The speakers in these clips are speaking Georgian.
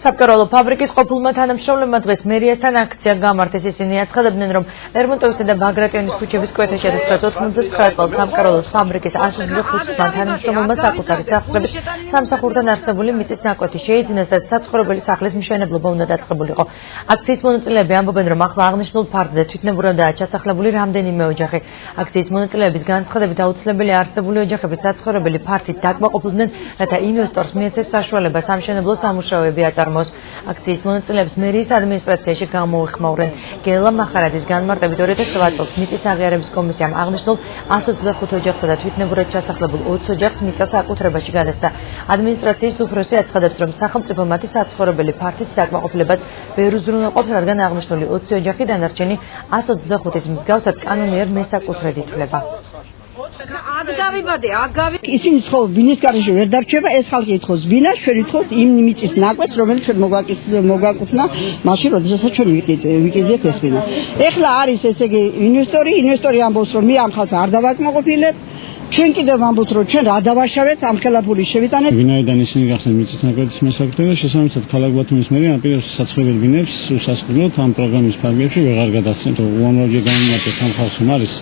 საბკაროლო ფაბრიკის ყოფილმა თანამშრომლებმა დღეს მერიასთან აქცია გამართეს. ისინი აცხადებდნენ, რომ ლერმონტოვისა და ბაგრატიონის ქუჩების კვეთაში 1989 წელს საბკაროლოს ფაბრიკის 125-მან თანამშრომელმა საკუთარი სახსრებით სამსახურთან არსებული მიწის ნაკვეთი შეიძინეს და საცხოვრებელი სახლის მშენებლობა უნდა დაწყებულიყო. აქციის მონაწილეები ამბობენ, რომ ახლა აღნიშნულ ფარგლზე თვითნებურადაა ჩასახლებული რამდენიმე ოჯახი. აქციის მონაწილეების განცხადებით აუცილებელი არსებული ოჯახების საცხოვრებელი ფართით დაკმაყოფილდნენ, რათა ინვესტორს მიეცეს საშუალება სამშენებლო სამუშაოები აწარმოოს. აქციის მონაწილეებს მერიის ადმინისტრაციაში გამოიხმაურნენ. გელა მახარაძის განმარტებით 2009 წელს მიწის აღიარების კომისიამ აღნიშნულ 125 ოჯახსა და თვითნებურად ჩასახლებულ 20 ოჯახს მიწა საკუთრებაში გადასცა. ადმინისტრაციის უფროსი აცხადებს, რომ სახელმწიფო მათი საცხოვრებელი ფართით დაკმაყოფილებას ვერ უზრუნველყოფს, რადგან აღნიშნული 20 ოჯახი დანარჩენი 125-ის მსგავსად კანონიერ მესაკუთრედ ითვლება. ისინი ცხოვრობენ ბინის გარეშე ვერ დარჩება, ეს ხალხი ითხოვს ბინას, ჩვენ ითხოვთ იმ მიწის ნაკვეთს, რომელიც ჩვენ მოგვაკუთვნა მაშინ, როდესაც ჩვენ ვიყიდეთ ეს ბინა. ეხლა არის ესე იგი ინვესტორი ამბობს, რომ მე ამ ხალხს არ დავაკმაყოფილებ. ჩვენ კიდევ ვამბობთ, რომ ჩვენ რა დავაშავეთ, ამ ხელაფულის შევიტანეთ. ვინაიდან ისინი გახსნეს მიწის ნაკვეთის მესაკუთრება, შესაბამისად ქალაქ ბათუმის მერია ამ პირებს საცხოვრებელ ბინებს უსასყიდლოდ ამ პროგრამის ფარგლებში ვეღარ გადასცემთ. უამრავი გამომართეთ ამ ხალხს არის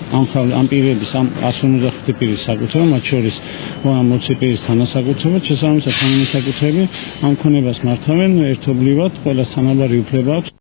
ამ პირების ამ 155 პირის საკუთრება, მათ შორის 20 პირის თანასაკუთრება, შესაბამისად თანამესაკუთრეები ამ ქონებას მართავენ ერთობლივად, ყველას თანაბარი უფლება აქვს.